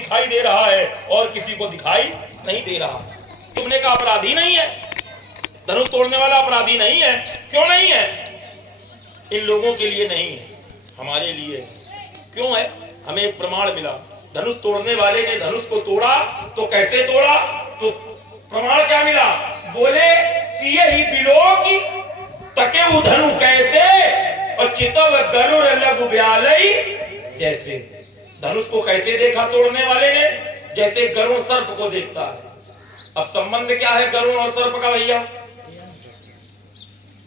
दिखाई दे रहा है और किसी को दिखाई नहीं दे रहा। तुमने कहा अपराधी नहीं है, धनुष तोड़ने वाला अपराधी नहीं है। क्यों नहीं है? इन लोगों के लिए नहीं है, हमारे लिए। क्यों है? हमें एक प्रमाण मिला। धनुष तोड़ने वाले ने धनुष को तोड़ा तो कैसे तोड़ा? तो प्रमाण क्या मिला? बोले सिए ही बिलो की तके वो धनु कैसे और चितव गरुड़ लघु ब्यालई जैसे। धनुष को कैसे देखा तोड़ने वाले ने? जैसे गरुड़ सर्प को देखता है। अब संबंध क्या है गरुड़ और सर्प का भैया?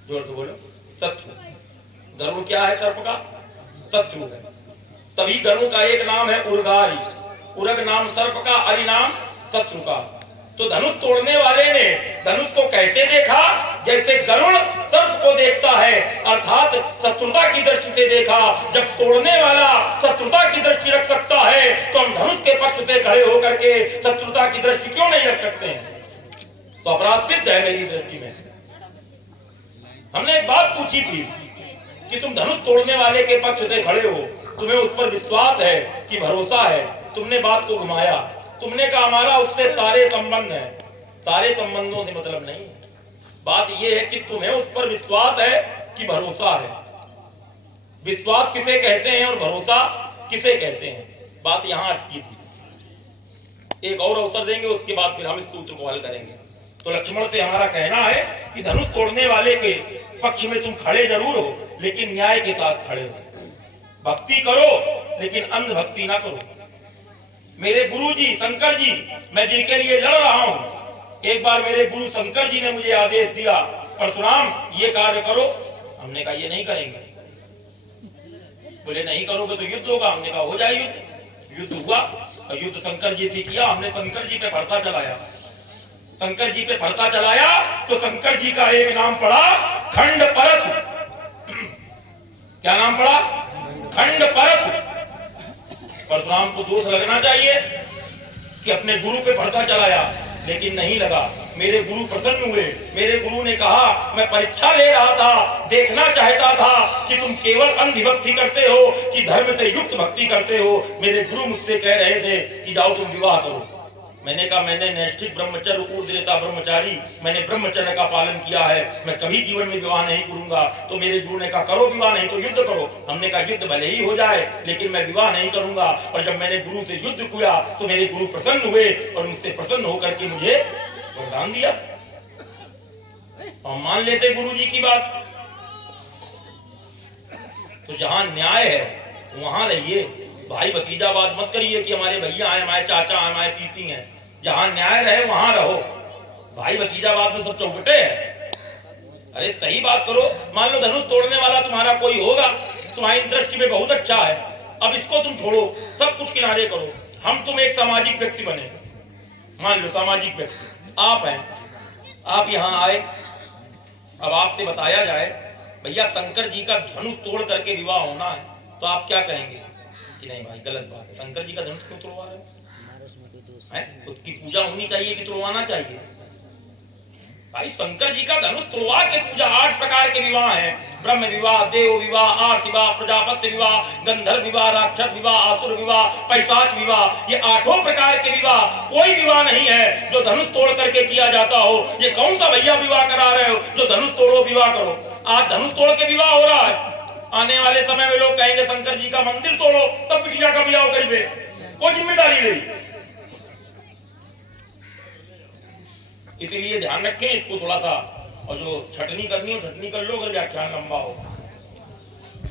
जोर से बोलो। शत्रु। गरुड़ क्या है? सर्प का शत्रु है। तभी गरुड़ का एक नाम है उर्गारी, उरग नाम सर्प का, अरि नाम शत्रु का। तो धनुष तोड़ने वाले ने धनुष को कैसे देखा? जैसे गरुड़ सर्प को देखता है, अर्थात शत्रुता की दृष्टि से देखा। जब तोड़ने वाला शत्रुता की दृष्टि रख सकता है तो हम धनुष के पक्ष से खड़े होकर के शत्रुता की दृष्टि क्यों नहीं रख सकते हैं? तो अपराध सिद्ध है मेरी दृष्टि में। हमने एक बात पूछी थी कि तुम धनुष तोड़ने वाले के पक्ष से खड़े हो, तुम्हें उस पर विश्वास है कि भरोसा है? तुमने बात को घुमाया। तुमने कहा हमारा उससे सारे संबंध हैं। सारे संबंधों से मतलब नहीं है। बात यह है कि तुम्हें उस पर विश्वास है कि भरोसा है। विश्वास किसे कहते हैं और भरोसा किसे कहते हैं? बात यहां अटकी थी। एक और अवसर देंगे, उसके बाद फिर हम इस सूत्र को हल करेंगे। तो लक्ष्मण से हमारा कहना है कि धनुष तोड़ने वाले के पक्ष में तुम खड़े जरूर हो, लेकिन न्याय के साथ खड़े हो। भक्ति करो लेकिन अंध भक्ति ना करो। मेरे गुरु जी शंकर जी, मैं जिनके लिए लड़ रहा हूं, एक बार मेरे गुरु शंकर जी ने मुझे आदेश दिया, परशुराम ये कार्य करो। हमने कहा ये नहीं करेंगे। बोले नहीं करोगे तो युद्ध होगा। हमने कहा हो जाए युद्ध। युद्ध हुआ और युद्ध शंकर जी से किया। हमने शंकर जी पे भरसा चलाया। शंकर जी पे भरसा चलाया तो शंकर जी का एक नाम पड़ा खंड परस। क्या नाम पड़ा? खंड परस। परशुराम को दोष लगना चाहिए कि अपने गुरु पे भरसा चलाया, लेकिन नहीं लगा। मेरे गुरु प्रसन्न हुए। मेरे गुरु ने कहा मैं परीक्षा ले रहा था, देखना चाहता था कि तुम केवल अंधी भक्ति करते हो कि धर्म से युक्त भक्ति करते हो। मेरे गुरु मुझसे कह रहे थे कि जाओ तुम विवाह करो। मैंने कहा मैंने नैष्ठिक ब्रह्मचर्य ऊर्ध्वरेता ब्रह्मचारी, मैंने ब्रह्मचर्य का पालन किया है, मैं कभी जीवन में विवाह नहीं करूंगा। तो मेरे गुरु ने कहा करो विवाह, नहीं तो युद्ध करो। हमने कहा युद्ध भले ही हो जाए लेकिन मैं विवाह नहीं करूंगा। और जब मैंने गुरु से युद्ध किया तो मेरे गुरु प्रसन्न हुए और मुझसे प्रसन्न होकर के मुझे वरदान दिया। और मान लेते गुरु जी की बात। तो जहां न्याय है वहां रहिए। भाई भतीजावाद मत करिए कि हमारे भैया हैं, हमारे चाचा हैं, हमारे पीती हैं। जहां न्याय रहे वहां रहो। भाई भतीजावाद में सब चौकटे हैं। अरे सही बात करो। मान लो धनुष तोड़ने वाला तुम्हारा कोई होगा, तुम्हारी दृष्टि में बहुत अच्छा है, अब इसको तुम छोड़ो, सब कुछ किनारे करो। हम तुम एक सामाजिक व्यक्ति बने। मान लो सामाजिक व्यक्ति आप हैं, आप यहाँ आए। अब आपसे बताया जाए भैया शंकर जी का धनुष तोड़ करके विवाह होना है, तो आप क्या कहेंगे कि नहीं भाई गलत बात है, शंकर जी का धनुष क्यों तोड़वा रहे हैं? उसकी पूजा होनी चाहिए कि तोड़वाना चाहिए? भाई शंकर जी का धनुष तोड़वा के पूजा। 8 प्रकार के विवाह हैं। ब्रह्म विवाह, देव विवाह, आर्त विवाह, प्रजापत्य विवाह, गंधर्व विवाह, राक्षस विवाह, आसुर विवाह, पैशाच विवाह। ये 8 प्रकार के विवाह। कोई विवाह नहीं है जो धनुष तोड़ करके किया जाता हो। ये कौन सा भैया विवाह करा रहे हो जो धनुष तोड़ो विवाह करो? आज धनुष तोड़ के विवाह हो रहा है। आने वाले समय में लोग कहेंगे शंकर जी का मंदिर तोड़ो तब बिटिया का विवाह करिए। कोई जिम्मेदारी नहीं। इसलिए ध्यान रखें इसको थोड़ा सा। और जो छटनी करनी हो छटनी कर लो अगर व्याख्यान लंबा हो।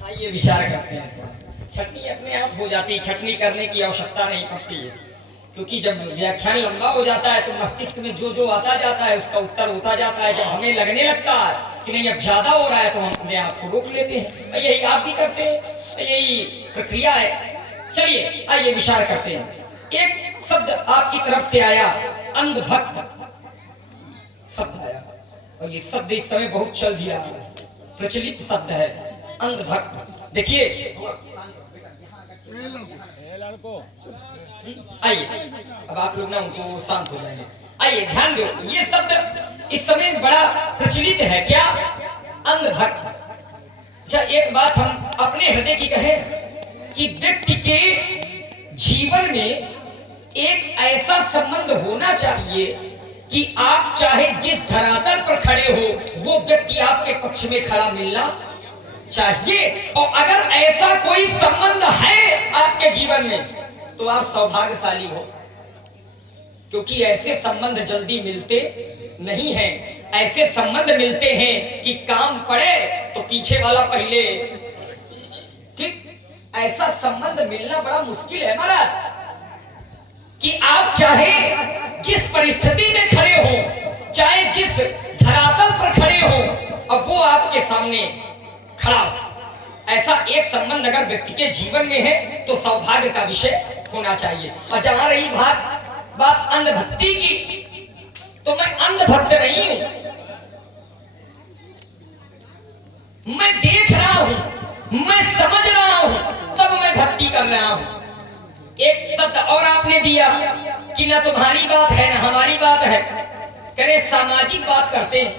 आइए विचार करते हैं। छटनी अपने आप हो जाती है, छटनी करने की आवश्यकता नहीं पड़ती है। क्योंकि जब व्याख्यान लंबा हो जाता है तो मस्तिष्क में जो जो आता जाता है उसका उत्तर होता जाता है। जब हमें लगने लगता है कि नहीं अब ज्यादा हो रहा है तो हम अपने आप को रोक लेते हैं। यही आप भी करते हैं, यही प्रक्रिया है। चलिए आइए विचार करते हैं। एक शब्द आपकी तरफ से आया, अंधभक्त शब्द आया, और ये शब्द इस समय बहुत चल दिया, प्रचलित शब्द है अंधभक्त। देखिए आइए अब आप लोग ना उनको शांत हो जाएंगे। आइए ध्यान दो, ये शब्द इस समय बड़ा प्रचलित है। क्या? अंधभक्त। अच्छा एक बात हम अपने हृदय की कहें कि व्यक्ति के जीवन में एक ऐसा संबंध होना चाहिए कि आप चाहे जिस धरातल पर खड़े हो वो व्यक्ति आपके पक्ष में खड़ा मिलना चाहिए। और अगर ऐसा कोई संबंध है आपके जीवन में तो आप सौभाग्यशाली हो, क्योंकि ऐसे संबंध जल्दी मिलते नहीं हैं। ऐसे संबंध मिलते हैं कि काम पड़े तो पीछे वाला पहले। ठीक, ऐसा संबंध मिलना बड़ा मुश्किल है महाराज, कि आप चाहे जिस परिस्थिति में खड़े हो, चाहे जिस धरातल पर खड़े हो, और वो आपके सामने खड़ा हो। ऐसा एक संबंध अगर व्यक्ति के जीवन में है तो सौभाग्य का विषय होना चाहिए। और जहां रही बात अंधभक्ति की, तो मैं अंधभक्त नहीं हूं, मैं देख रहा हूं, मैं समझ रहा हूं, तब मैं भक्ति कर रहा हूं। एक शब्द और आपने दिया कि ना तुम्हारी बात है ना हमारी बात है, करे सामाजिक बात करते हैं।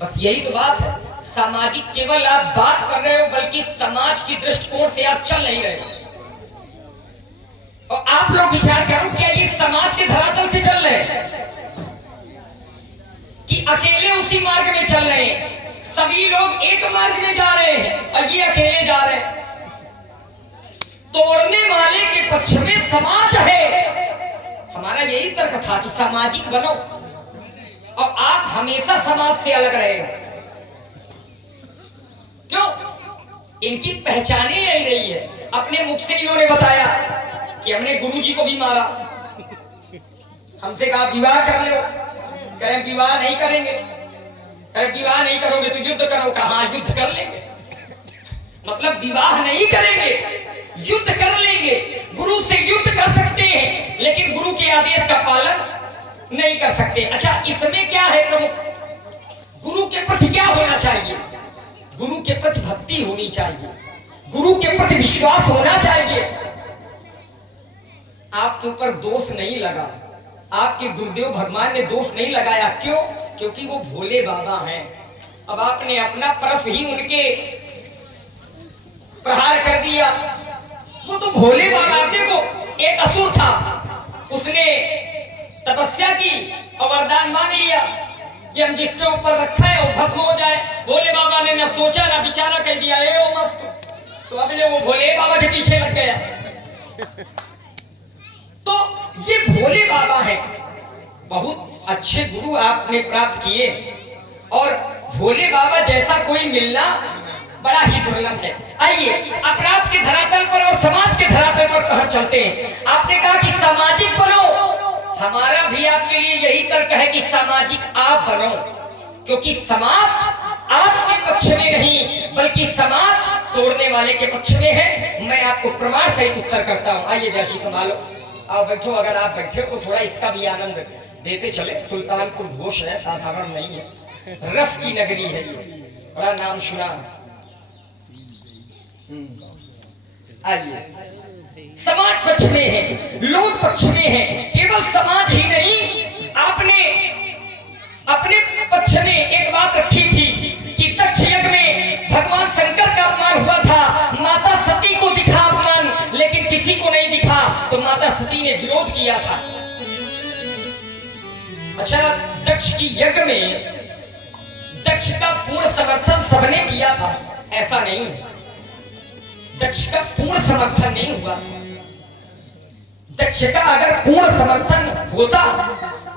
बस यही तो बात है, सामाजिक केवल आप बात कर रहे हो, बल्कि समाज की दृष्टिकोण से आप चल नहीं रहे हो। और आप लोग विचार करो, क्या ये समाज के धरातल से चल रहे हैं कि अकेले उसी मार्ग में चल रहे हैं? सभी लोग एक मार्ग में जा रहे हैं और ये अकेले जा रहे हैं। तोड़ने वाले के पक्ष में समाज है। हमारा यही तर्क था कि सामाजिक बनो, और आप हमेशा समाज से अलग रहे। क्यों? इनकी पहचान ही नहीं रही है। अपने मुख से इन्होंने बताया कि हमने गुरुजी को भी मारा, हमसे कहा विवाह कर लो, कहे विवाह नहीं करेंगे, कहे विवाह नहीं करोगे तो युद्ध करो, कहा युद्ध कर लेंगे। मतलब विवाह नहीं करेंगे, युद्ध कर लेंगे। गुरु से युद्ध कर सकते हैं लेकिन गुरु के आदेश का पालन नहीं कर सकते। अच्छा, इसमें क्या है प्रमुख? गुरु के प्रति क्या होना चाहिए? गुरु के प्रति भक्ति होनी चाहिए, गुरु के प्रति विश्वास होना चाहिए। आपके ऊपर दोष नहीं लगा, आपके गुरुदेव भगवान ने दोष नहीं लगाया। क्यों? क्योंकि वो भोले बाबा हैं। अब आपने अपना परस ही उनके प्रहार कर दिया। वो तो भोले बाबा, देखो एक असुर था, उसने तपस्या की और वरदान मांग लिया कि हम जिसके ऊपर रखा है वो भस्म हो जाए। भोले बाबा ने न सोचा न विचारा कह दिया ए ओ मस्त। तो अगले वो भोले बाबा के पीछे लग गया। तो ये भोले बाबा है। बहुत अच्छे गुरु आपने प्राप्त किए, और भोले बाबा जैसा कोई मिलना बड़ा ही दुर्लभ है। आइए अपराध के धरातल पर और समाज के धरातल पर हम चलते हैं। आपने कहा कि सामाजिक बनो, हमारा भी आपके लिए यही तर्क है कि सामाजिक आप बनो, क्योंकि समाज आपके पक्ष में नहीं बल्कि समाज तोड़ने वाले के पक्ष में है। मैं आपको प्रमाण सहित उत्तर करता हूं। आइए व्यासी संभालो, आओ बैठो। अगर आप बैठे तो थोड़ा इसका भी आनंद देते चले। सुल्तानपुर घोष है, साधारण नहीं है, रस की नगरी है ये, बड़ा नाम सुना। आइए, समाज पक्ष में है, लोग पक्ष में है। केवल समाज ही नहीं, आपने अपने पक्ष में एक बात रखी थी कि दक्ष यज्ञ में भगवान शंकर का अपमान हुआ था। माता सती को दिखा अपमान, लेकिन किसी को नहीं दिखा, तो माता सती ने विरोध किया था। अच्छा, दक्ष की यज्ञ में दक्ष का पूर्ण समर्थन सबने किया था, ऐसा नहीं। दक्ष का पूर्ण समर्थन नहीं हुआ। दक्ष का अगर पूर्ण समर्थन होता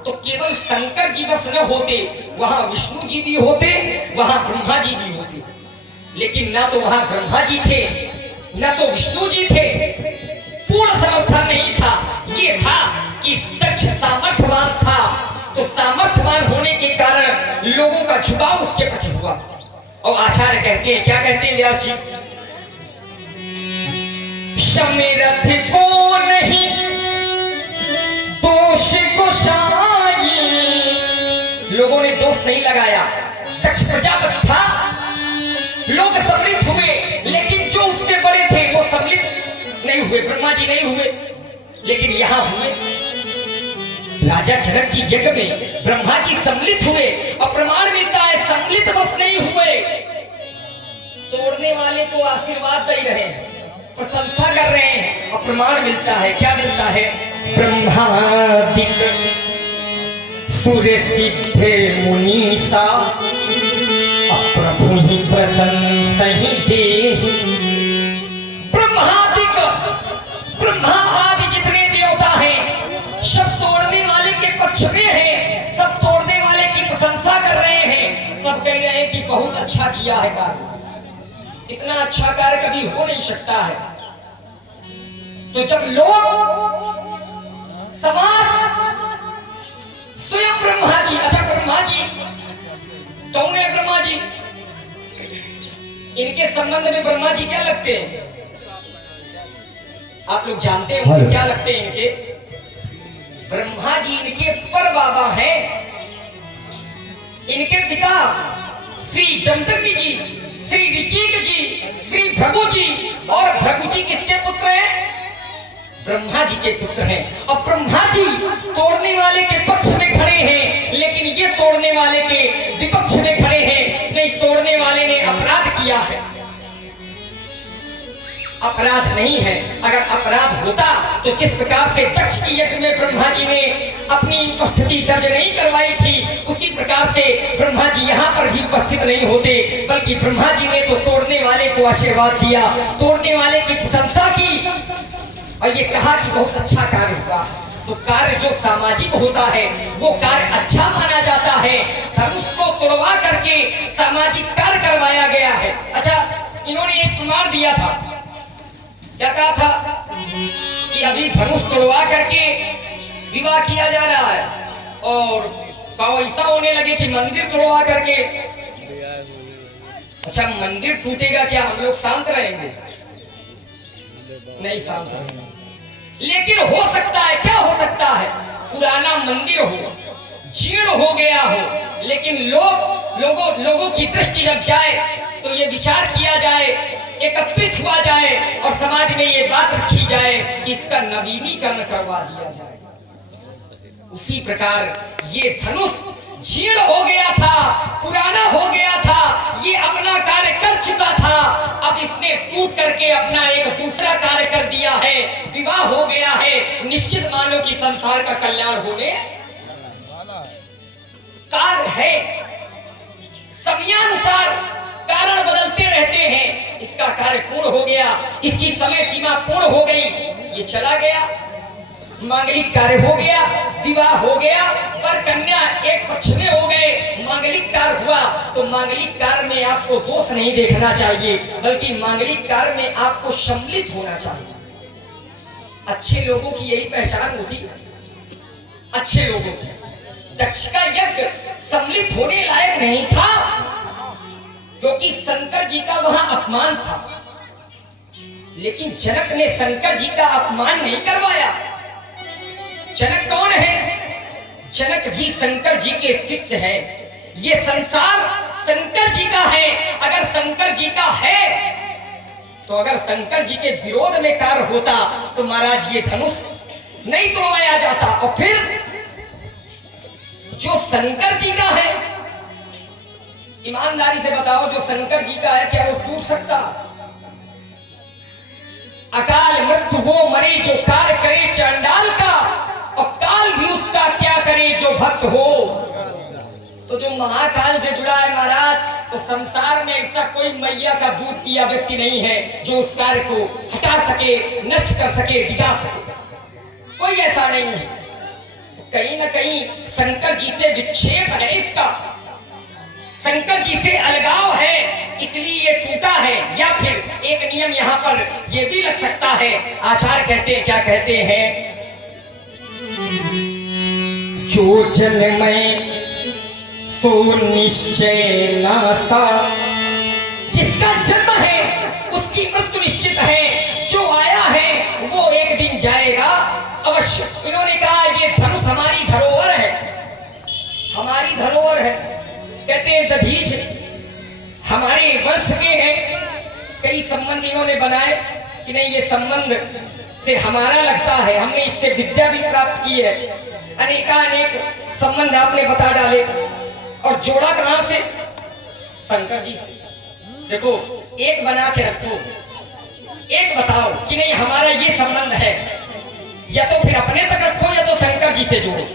तो केवल शंकर जी बस न होते, वहां विष्णु जी भी होते, वहां ब्रह्मा जी भी होते। लेकिन ना तो वहां ब्रह्मा जी थे, ना तो विष्णु जी थे। पूर्ण समर्थन नहीं था। ये था कि दक्ष सामर्थ्यवान था, तो सामर्थ्यवान होने के कारण लोगों का झुकाव उसके प्रति हुआ। और आचार्य कहते हैं, क्या कहते हैं व्यास जी? शमिरथ को नहीं दोष गोसाई। लोगों ने दोष नहीं लगाया। दक्ष प्रजापति था, लोग सम्मिलित हुए, लेकिन जो उससे बड़े थे वो सम्मिलित नहीं हुए। ब्रह्मा जी नहीं हुए, लेकिन यहां हुए। राजा जनक की यज्ञ में ब्रह्मा जी सम्मिलित हुए, और प्रमाण मिलता है सम्मिलित बस नहीं हुए, तोड़ने वाले को आशीर्वाद दे रहे हैं, प्रशंसा कर रहे हैं। और प्रमाण मिलता है, क्या मिलता है? ब्रह्मादिक सुर सिद्धे मुनीसा प्रभु ही प्रसन्न ही देहि। ब्रह्मादिक, ब्रह्मा आदि जितने देवता हैं सब तोड़ने वाले के पक्ष में हैं, सब तोड़ने वाले की प्रशंसा कर रहे हैं, सब कह रहे हैं कि बहुत अच्छा किया है कार्य, इतना अच्छा कार्य कभी हो नहीं सकता है। तो जब लोग समाज स्वयं ब्रह्मा जी, अच्छा ब्रह्मा जी कौन है? ब्रह्मा जी, इनके संबंध में ब्रह्मा जी क्या लगते हैं? आप लोग जानते हैं क्या लगते हैं इनके? ब्रह्मा जी इनके पर बाबा हैं। इनके पिता श्री जमदग्नि जी, श्री ऋचिक जी, श्री भृगु जी, और भृगु जी किसके पुत्र हैं? ब्रह्मा जी के पुत्र हैं। अब ब्रह्मा जी तोड़ने वाले के पक्ष में खड़े हैं, लेकिन ये तोड़ने वाले के विपक्ष में खड़े हैं। नहीं, तोड़ने वाले ने अपराध किया है, अपराध नहीं है। अगर अपराध होता तो जिस प्रकार से दक्ष की यज्ञ में ब्रह्मा जी ने अपनी उपस्थिति दर्ज नहीं करवाई थी, उसी प्रकार से ब्रह्मा जी यहाँ पर भी उपस्थित नहीं होते, बल्कि ब्रह्मा जी ने तो तोड़ने वाले को आशीर्वाद दिया, तोड़ने वाले की प्रशंसा की और ये कहा कि बहुत अच्छा कार्य हुआ। तो कार्य जो सामाजिक होता है वो कार्य अच्छा माना जाता है। धनुष को तोड़वा करके सामाजिक कार्य करवाया गया है। अच्छा, इन्होंने एक प्रमाण दिया था, क्या कहा था कि अभी धनुष तोड़वा करके विवाह किया जा रहा है, और ऐसा होने लगे कि मंदिर तोड़वा करके। अच्छा, मंदिर टूटेगा क्या हम लोग शांत रहेंगे? नहीं शांत रहेंगे। लेकिन हो सकता है, क्या हो सकता है, पुराना मंदिर हो, जीर्ण हो गया हो, लेकिन लोगों की दृष्टि जब जाए तो ये विचार किया जाए, एकत्रित हुआ जाए और समाज में ये बात रखी जाए कि इसका नवीनीकरण करवा दिया जाए। उसी प्रकार ये धनुष जीर्ण हो गया था, पुराना हो गया था, ये अपना कार्य कर चुका था, अब इसने टूट करके अपना एक दूसरा कार्य कर दिया है, विवाह हो गया है। निश्चित मानो कि संसार का कल्याण होने कार्य है। समयानुसार कारण बदलते रहते हैं। इसका कार्य पूर्ण हो गया, इसकी समय सीमा पूर्ण हो गई, ये चला गया, मांगलिक कार्य हो गया, विवाह हो गया, पर कन्या एक पक्ष में हो गए, मांगलिक कार्य हुआ। तो मांगलिक कार्य में आपको दोष नहीं देखना चाहिए, बल्कि मांगलिक कार्य में आपको सम्मिलित होना चाहिए। अच्छे लोगों की यही पहचान होती है, अच्छे लोगों की। दक्ष का यज्ञ सम्मिलित होने लायक नहीं था, क्योंकि शंकर जी का वहां अपमान था, लेकिन जनक ने शंकर जी का अपमान नहीं करवाया। जनक कौन है? जनक भी शंकर जी के शिष्य है। ये संसार शंकर जी का है। अगर शंकर जी का है तो अगर शंकर जी के विरोध में कार्य होता तो महाराज ये धनुष नहीं तोड़वाया जाता। और फिर जो शंकर जी का है, ईमानदारी से बताओ, जो शंकर जी का है क्या वो टूट सकता? अकाल मृत्यु वो मरे जो कार्य करे चांडाल का, और काल भी उसका क्या करे जो भक्त हो। तो जो महाकाल से जुड़ा है महाराज, तो संसार में ऐसा कोई मैया का दूध पिया व्यक्ति नहीं है जो उस कार्य को हटा सके, नष्ट कर सके, गिरा सके, कोई ऐसा नहीं है। कहीं ना कहीं शंकर जी से विक्षेप है, इसका शंकर जी से अलगाव है, इसलिए ये टूटा है। या फिर एक नियम यहाँ पर ये भी लग सकता है, आचार्य कहते हैं, क्या कहते हैं, जो जन में तो निश्चय नाता, जिसका जन्म है उसकी मृत्यु निश्चित है, जो आया है वो एक दिन जाएगा अवश्य। इन्होंने कहा ये धनुष हमारी धरोहर है, हमारी धरोहर है। कहते हैं दधीच हमारे वंश के हैं। कई संबंध इन्होंने बनाए कि नहीं ये संबंध से हमारा लगता है, हमने इससे विद्या भी प्राप्त की है। अनेकानेक संबंध आपने बता डाले, और जोड़ा कहां से? शंकर जी से। देखो एक बना के रखो, एक बताओ कि नहीं हमारा ये संबंध है, या तो फिर अपने तक रखो या तो शंकर जी से जोड़ो।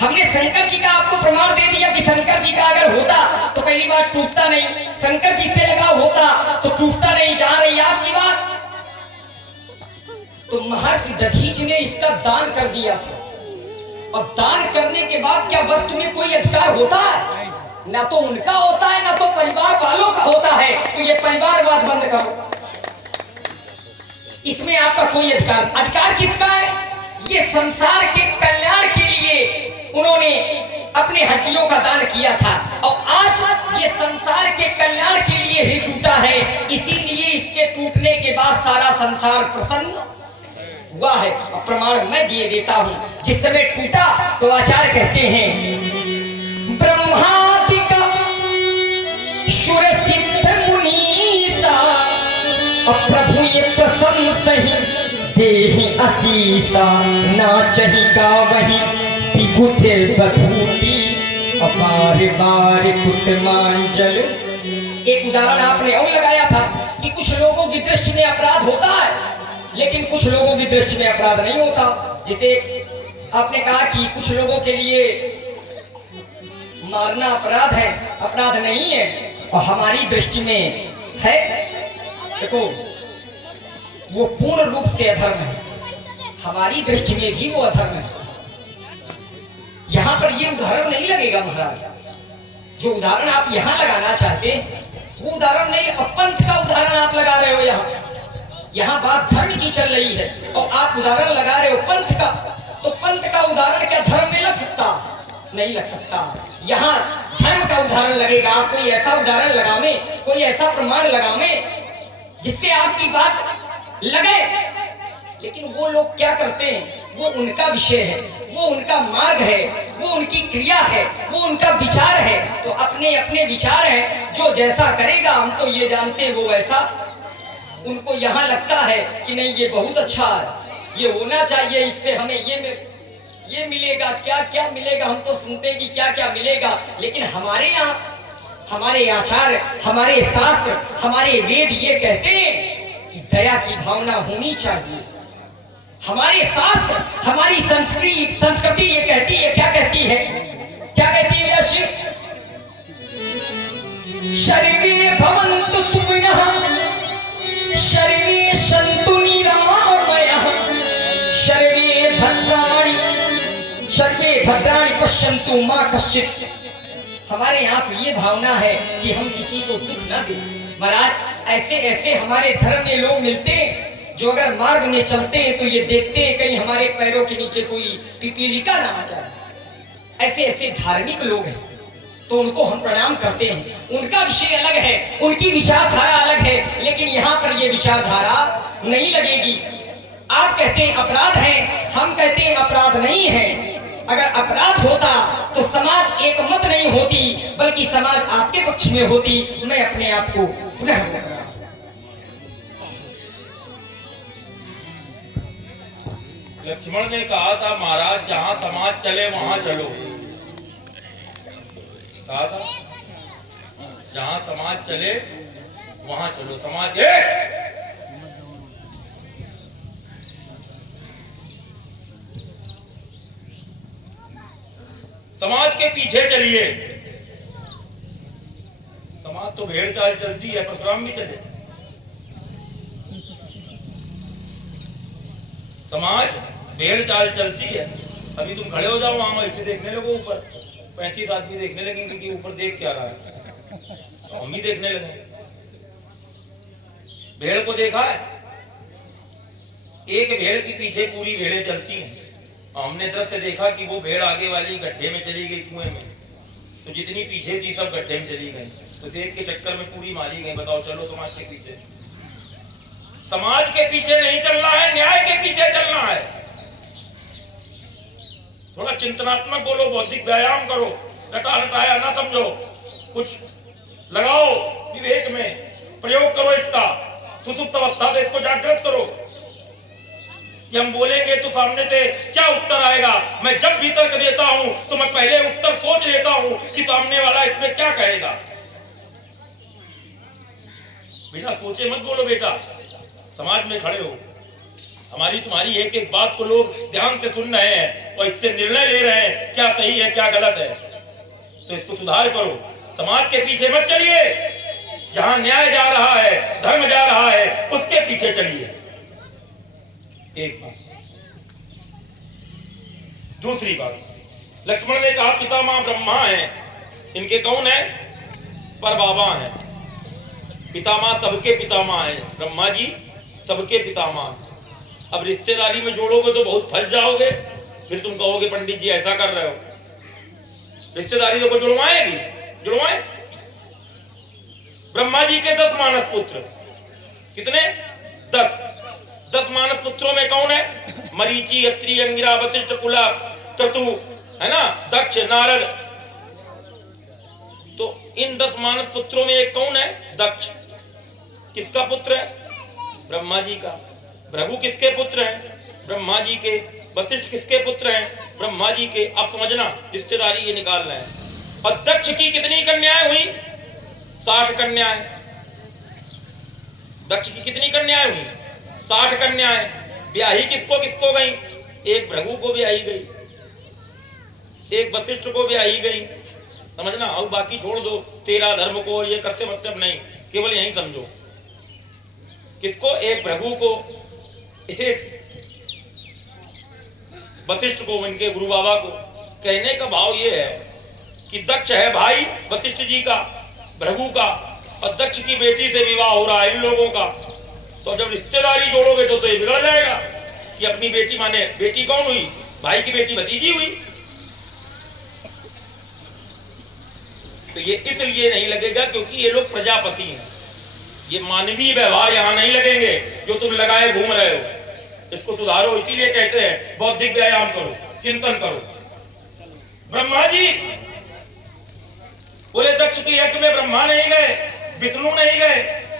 हमने शंकर जी का आपको प्रमाण दे दिया कि शंकर जी का अगर होता तो पहली बात टूटता नहीं, शंकर जी से लगा होता तो टूटता नहीं। जहां रही आपकी बात, तो महर्षि दधीच ने इसका दान कर दिया था, और दान करने के बाद क्या वस्तु में कोई अधिकार होता है? ना तो उनका होता है ना तो परिवार वालों का होता है। तो ये परिवारवाद बंद करो, इसमें आपका कोई अधिकार किसका है? ये संसार के कल्याण के लिए उन्होंने अपने हड्डियों का दान किया था, और आज ये संसार के कल्याण के लिए ही टूटा है। इसीलिए इसके टूटने के बाद सारा संसार प्रसन्न हुआ है। और प्रमाण मैं दिए देता हूं। जिस समय टूटा तो आचार्य कहते हैं ब्रह्मादिक सुर सिद्ध मुनीता, और प्रभु ये प्रसन्न सही देहि असीसा, नाचहि गावहि विभुते बधूटी, अपार बार कुसुमांचल। एक उदाहरण आपने और लगाया था कि कुछ लोगों की दृष्टि में अपराध होता है, लेकिन कुछ लोगों की दृष्टि में अपराध नहीं होता। जैसे आपने कहा कि कुछ लोगों के लिए मारना अपराध है, अपराध नहीं है, और हमारी दृष्टि में है। देखो, वो पूर्ण रूप से अधर्म है, हमारी दृष्टि में भी वो अधर्म है। यहां पर ये उदाहरण नहीं लगेगा महाराज, जो उदाहरण आप यहां लगाना चाहते हैं वो उदाहरण नहीं, पंथ का उदाहरण आप लगा रहे हो। यहाँ बात धर्म की चल रही है और आप उदाहरण लगा रहे हो पंथ का, तो पंथ का उदाहरण क्या धर्म में लग सकता? नहीं लग सकता। यहाँ धर्म का उदाहरण लगेगा। आप कोई ऐसा उदाहरण लगावे, कोई ऐसा प्रमाण लगावे जिससे आपकी बात लगे। लेकिन वो लोग क्या करते हैं, वो उनका विषय है, वो उनका मार्ग है, वो उनकी क्रिया है, वो उनका विचार है। तो अपने अपने विचार हैं, जो जैसा करेगा हम तो ये जानते हैं वो वैसा। उनको यहाँ लगता है कि नहीं ये बहुत अच्छा है, ये होना चाहिए, इससे हमें ये मिलेगा, क्या क्या मिलेगा। हम तो सुनते हैं कि क्या क्या मिलेगा, लेकिन हमारे यहाँ हमारे आचार, हमारे शास्त्र, हमारे वेद ये कहते हैं कि दया की भावना होनी चाहिए। हमारे शास्त्र, हमारी संस्कृति ये कहती है, क्या कहती है, क्या कहती है व्यासी? शरीरे भवन्तु सुखिनः, शरीरे सन्तु निरामयाः, सर्वे भद्राणि पश्यन्तु मा कश्चित्। हमारे यहाँ तो ये भावना है कि हम किसी को दुख न दें। महाराज, ऐसे ऐसे हमारे धर्म में लोग मिलते हैं जो अगर मार्ग में चलते हैं तो ये देखते हैं कहीं हमारे पैरों के नीचे कोई पिपीलिका ना आ जाए। ऐसे ऐसे धार्मिक लोग हैं, तो उनको हम प्रणाम करते हैं। उनका विषय अलग है, उनकी विचारधारा अलग है, लेकिन यहाँ पर ये विचारधारा नहीं लगेगी। आप कहते हैं अपराध है, हम कहते हैं अपराध नहीं है। अगर अपराध होता तो समाज एक मत नहीं होती, बल्कि समाज आपके पक्ष में होती। मैं अपने आप को पुनः बोल रहा हूं। लक्ष्मण ने कहा था महाराज, जहां समाज चले वहां चलो। कहा था जहां समाज चले वहां चलो। समाज समाज के पीछे चलिए। समाज तो भेड़ चाल चलती है, परशुराम भी चले। समाज भेड़ चाल चलती है। अभी तुम खड़े हो जाओ वहां, ऐसे देखने लगो ऊपर, 35 आदमी देखने लगेंगे कि ऊपर देख क्या रहा है, तो हम ही देखने लगे। भेड़ को देखा है, एक भेड़ के पीछे पूरी भेड़ें चलती हैं। हमने दृश्य देखा कि वो भेड़ आगे वाली गड्ढे में चली गई, कुएं में, तो जितनी पीछे थी सब गड्ढे में चली गई। तो एक के चक्कर में पूरी मारी गई। बताओ, चलो समाज के पीछे। समाज के पीछे नहीं चलना है, न्याय के पीछे चलना है। थोड़ा चिंतनात्मक बोलो, बौद्धिक व्यायाम करो, रटा रटाया ना समझो, कुछ लगाओ, विवेक में प्रयोग करो इसका। सुसुप्त अवस्था से इसको जागृत करो कि हम बोलेंगे तो सामने से क्या उत्तर आएगा। मैं जब भी तर्क देता हूं तो मैं पहले उत्तर सोच लेता हूं कि सामने वाला इसमें क्या कहेगा। बिना सोचे मत बोलो बेटा। समाज में खड़े हो, हमारी तुम्हारी एक एक बात को लोग ध्यान से सुन रहे हैं और इससे निर्णय ले रहे हैं क्या सही है क्या गलत है। तो इसको सुधार करो, समाज के पीछे मत चलिए। जहां न्याय जा रहा है, धर्म जा रहा है, उसके पीछे चलिए। एक बात। दूसरी बात, लक्ष्मण ने कहा पितामह ब्रह्मा हैं, इनके कौन है? पर बाबा हैं। पितामह सबके पितामह हैं, ब्रह्मा जी सबके पितामह हैं। अब रिश्तेदारी में जोड़ोगे तो बहुत फंस जाओगे, फिर तुम कहोगे पंडित जी ऐसा कर रहे हो। रिश्तेदारी तो जुड़वाएगी, जुड़वाए। ब्रह्मा जी के 10 मानस पुत्र, कितने? 10 मानस पुत्रों में कौन है? मरीचि, अत्रि, अंगिरा, वशिष्ठ, कुला, क्रतु, है ना, दक्ष, नारद। तो इन 10 मानस पुत्रों में एक कौन है? दक्ष। किसका पुत्र है? ब्रह्मा जी का। भृगु किसके पुत्र हैं? ब्रह्मा जी के। वशिष्ठ किसके पुत्र हैं? ब्रह्मा जी के। अब समझना, रिश्तेदारी ये निकाल रहे हैं। और दक्ष की कितनी कन्याएं हुई? 60 कन्याएं। दक्ष की कितनी कन्याएं हुई? 60 कन्याएं। ब्याही किसको किसको गई? एक भृगु को ब्याही गई, एक वशिष्ठ को ब्याही गई। समझना। और बाकी छोड़ दो, तेरा धर्म को ये कस्य मतलब नहीं, केवल यही समझो। किसको? एक भृगु को, एक वशिष्ठ को, इनके गुरु बाबा को। कहने का भाव ये है कि दक्ष है भाई वशिष्ठ जी का, भृगु का, और दक्ष की बेटी से विवाह हो रहा है इन लोगों का। तो जब रिश्तेदारी जोड़ोगे तो ये बिगड़ जाएगा कि अपनी बेटी, माने बेटी कौन हुई? भाई की बेटी भतीजी हुई। तो ये इसलिए नहीं लगेगा क्योंकि ये लोग प्रजापति हैं। ये मानवीय व्यवहार यहां नहीं लगेंगे जो तुम लगाए घूम रहे हो। इसको सुधारो। इसीलिए कहते हैं बौद्धिक व्यायाम करो, चिंतन करो। ब्रह्मा जी बोले दक्ष के यज्ञ में ब्रह्मा नहीं गए, विष्णु नहीं गए,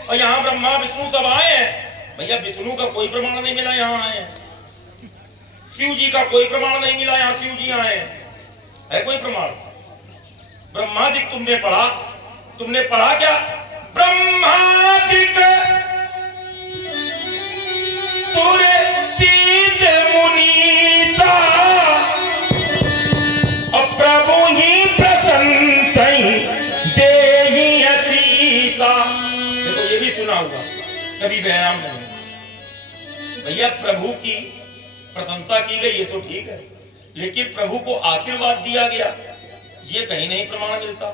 और यहाँ ब्रह्मा विष्णु सब आए हैं। भैया विष्णु का कोई प्रमाण नहीं मिला, यहाँ आए हैं। शिव जी का कोई प्रमाण नहीं मिला, यहाँ शिव जी आए हैं। है कोई प्रमाण? ब्रह्मादिक तुमने पढ़ा क्या? ब्रह्मादिक सुरसिद्ध मुनीसा और प्रभु ही प्रशंसई देहि असीसा। देखो ये भी सुना होगा, कभी व्यायाम नहीं। भैया प्रभु की प्रशंसा की गई, ये तो ठीक है, लेकिन प्रभु को आशीर्वाद दिया गया, ये कहीं नहीं प्रमाण मिलता।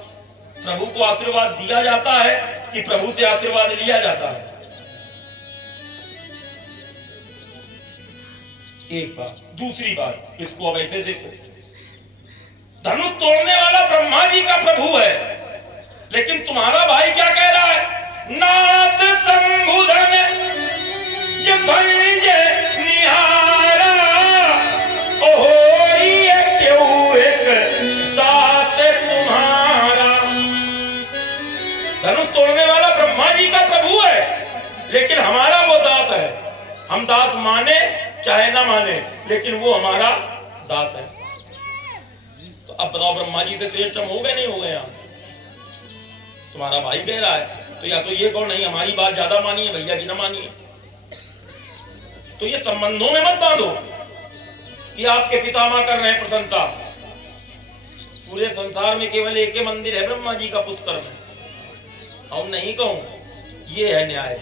प्रभु को आशीर्वाद दिया जाता है कि प्रभु से आशीर्वाद लिया जाता है? एक बात। दूसरी बात, इसको अब ऐसे देखो, धनुष तोड़ने वाला ब्रह्मा जी का प्रभु है, लेकिन तुम्हारा भाई क्या कह रहा है? नाथ संबुधन ये भंज निहारा ओहोरी क्यों एक दास तुम्हारा। धनुष तोड़ने वाला ब्रह्मा जी का प्रभु है, लेकिन हमारा वो दास है। हम दास माने चाहे ना माने, लेकिन वो हमारा दास है। तो अब बताओ ब्रह्मा जी से श्रेष्ठ हम हो गए नहीं हो गए? यहाँ तुम्हारा भाई कह रहा है, तो या तो ये कौन नहीं हमारी बात ज्यादा मानिए, भैया की ना मानिए। तो ये संबंधों में मत बांधो कि आपके पितामह कर रहे हैं प्रशंसा। पूरे संसार में केवल एक ही मंदिर है ब्रह्मा जी का, पुष्कर में। और नहीं कहूं, ये है न्याय।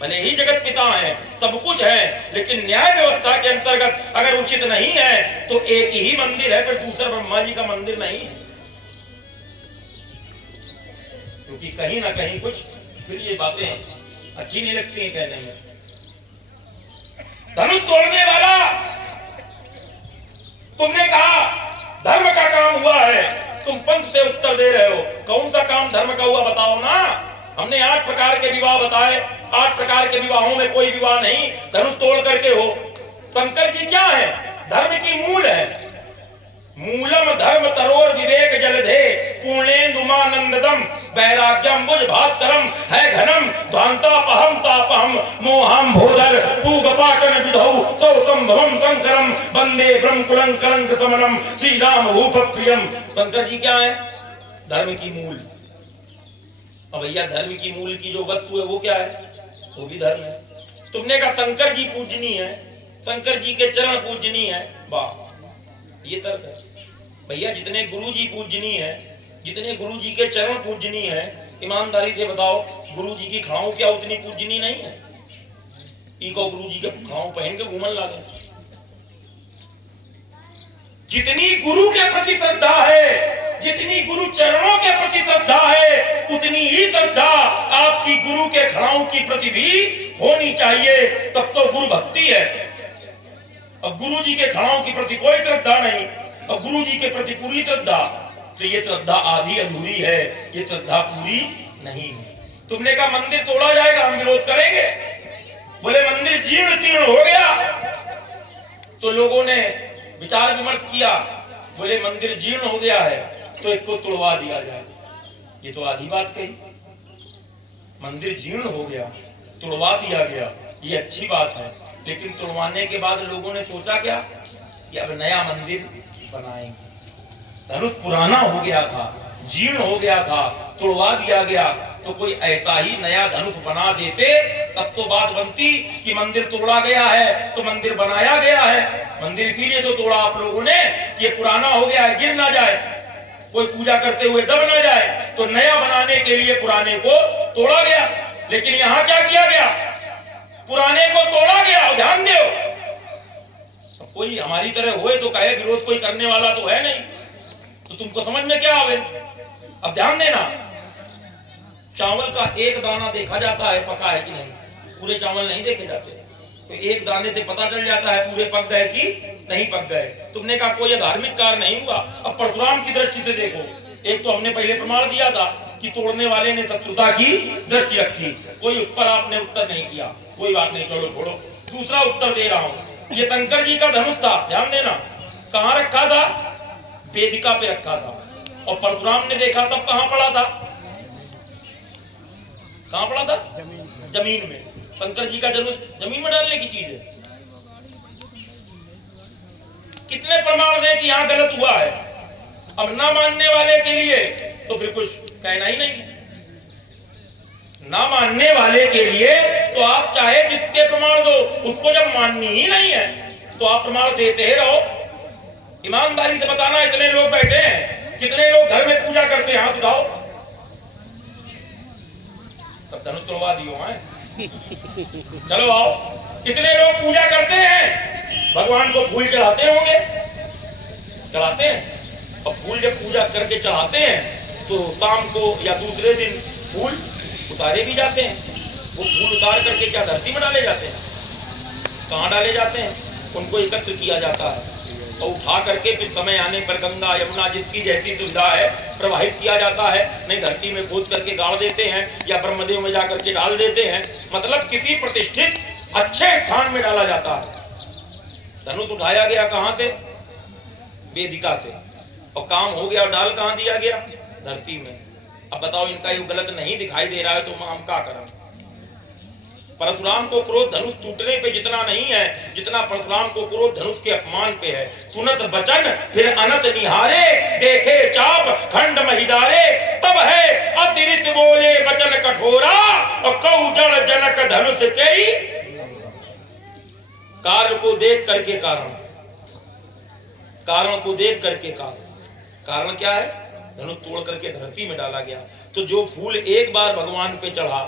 भले ही जगत पिता है, सब कुछ है, लेकिन न्याय व्यवस्था के अंतर्गत अगर उचित नहीं है तो एक ही मंदिर है, फिर दूसरा ब्रह्मा जी का मंदिर नहीं है। क्योंकि कहीं ना कहीं कुछ फिर ये बातें अच्छी नहीं लगती हैं कहने में। धनुष तोड़ने वाला, तुमने कहा धर्म का काम हुआ है, तुम पंथ से उत्तर दे रहे हो। कौन सा काम धर्म का हुआ बताओ ना। हमने 8 प्रकार के विवाह बताए, 8 प्रकार के विवाहों में कोई विवाह नहीं धनुष तोड़ करके हो। शंकर जी क्या है? धर्म की मूल है। मूलम धर्म तरोर विवेक जलधे पूर्णेन्दुमानंददम वैराग्यम बुझ भास्करम है घनम ध्वांतापहम तापहम मोहम भोदर पूगपाटन विधौ सौ संभवम कंकरम वंदे ब्रह्म कुलं कलंक समनम श्री राम भूप प्रियम। शंकर जी क्या है? धर्म की मूल। अब भैया धर्म की मूल की जो वस्तु है वो क्या है? वो भी धर्म है। तुमने कहा शंकर जी पूजनीय है, शंकर जी के चरण पूजनीय है, वाह ये तर्क है। भैया जितने गुरु जी पूजनीय है, जितने गुरु जी के चरण पूजनीय है, ईमानदारी से बताओ गुरु जी की खाओ क्या उतनी पूजनीय नहीं है? इको गुरु जी के खाओ पहन के घूमन लागे। जितनी गुरु के प्रति श्रद्धा है, जितनी गुरु चरणों के प्रति श्रद्धा है, उतनी ही श्रद्धा आपकी गुरु के खड़ाओं की प्रति भी होनी चाहिए, तब तो गुरु भक्ति है। अब गुरु जी के खड़ाओं की प्रति कोई श्रद्धा नहीं और गुरु जी के प्रति पूरी श्रद्धा, तो ये श्रद्धा आधी अधूरी है, ये श्रद्धा पूरी नहीं है। तुमने कहा मंदिर तोड़ा जाएगा, हम विरोध करेंगे। बोले मंदिर जीर्ण शीर्ण हो गया, तो लोगों ने विचार विमर्श किया, बोले मंदिर जीर्ण हो गया है तो इसको तोड़वा दिया जाए। ये तो आधी बात कही, मंदिर जीर्ण हो गया तोड़वा दिया गया, ये अच्छी बात है, लेकिन तोड़वाने के बाद लोगों ने सोचा क्या कि अब नया मंदिर बनाएंगे। धनुष पुराना हो गया था, जीर्ण हो गया था, तोड़वा दिया गया, तो कोई ऐसा ही नया धनुष बना देते, तब तो बात बनती कि मंदिर तोड़ा गया है तो मंदिर बनाया गया है। मंदिर इसीलिए तो तोड़ा आप लोगों ने, ये पुराना हो गया है, गिर ना जाए, कोई पूजा करते हुए दब ना जाए, तो नया बनाने के लिए पुराने को तोड़ा गया। लेकिन यहाँ क्या किया गया? पुराने को तोड़ा गया। ध्यान दो, कोई हमारी तरह होए तो कहे, विरोध कोई करने वाला तो है नहीं, तो तुमको समझ में क्या आवे? अब ध्यान देना, चावल का एक दाना देखा जाता है पका है कि नहीं, पूरे चावल नहीं देखे जाते, तो एक दाने से पता चल जाता है पूरे पक गए कि नहीं पक गए। तुमने कहा कोई धार्मिक कार्य नहीं हुआ। अब परशुराम की दृष्टि से देखो, एक तो हमने पहले प्रमाण दिया था कि तोड़ने वाले ने शत्रुता की दृष्टि रखी, कोई उस पर आपने उत्तर नहीं किया, कोई बात नहीं, चलो छोड़ो। दूसरा उत्तर दे रहा हूं, ये शंकर जी का धनुष था, ध्यान देना, कहां रखा था? वेदिका पे रखा था, और परशुराम ने देखा तब कहां पड़ा था? कहां पड़ा था? जमीन में। शंकर जी का जन्म जमीन में डालने की चीज है। कितने प्रमाण है कि यहां गलत हुआ है? अब ना मानने वाले के लिए तो फिर कुछ कहना ही नहीं। ना मानने वाले के लिए तो आप चाहे जिसके प्रमाण दो, उसको जब माननी ही नहीं है तो आप प्रमाण देते ही रहो। ईमानदारी से बताना, इतने लोग बैठे हैं, कितने लोग घर में पूजा करते हैं? हाथ उठाओ। सब धनुष तोड़वा दियो हैं, चलो आओ। कितने लोग पूजा करते हैं? भगवान को फूल चढ़ाते होंगे, चढ़ाते हैं, और फूल जब पूजा करके चढ़ाते हैं तो शाम को या दूसरे दिन फूल उतारे भी जाते हैं। वो फूल उतार करके क्या धरती में डाले जाते हैं? कहाँ डाले जाते हैं? उनको एकत्र किया जाता है और उठा करके फिर समय आने पर गंगा यमुना जिसकी जैसी सुविधा है प्रवाहित किया जाता है। नहीं धरती में खोद करके गाड़ देते हैं या ब्रह्मदेव में जाकर के डाल देते हैं, मतलब किसी प्रतिष्ठित अच्छे स्थान में डाला जाता है। धनुष उठाया गया कहां से? वेदिका से, और काम हो गया और डाल कहां दिया गया? धरती में। अब बताओ, इनका ये गलत नहीं दिखाई दे रहा है तो हम क्या करें? परशुराम को क्रोध धनुष टूटने पे जितना नहीं है, जितना परशुराम को क्रोध धनुष के अपमान पे है। सुनत बचन फिर अनत निहारे, देखे चाप खंड महिदारे, तब है अतिरिक्त बोले बचन कठोरा, और कऊ जड़ जनक धनुष के कार्य को देख करके कारण को देख करके कारण क्या है? धनुष तोड़ करके धरती में डाला गया। तो जो फूल एक बार भगवान पे चढ़ा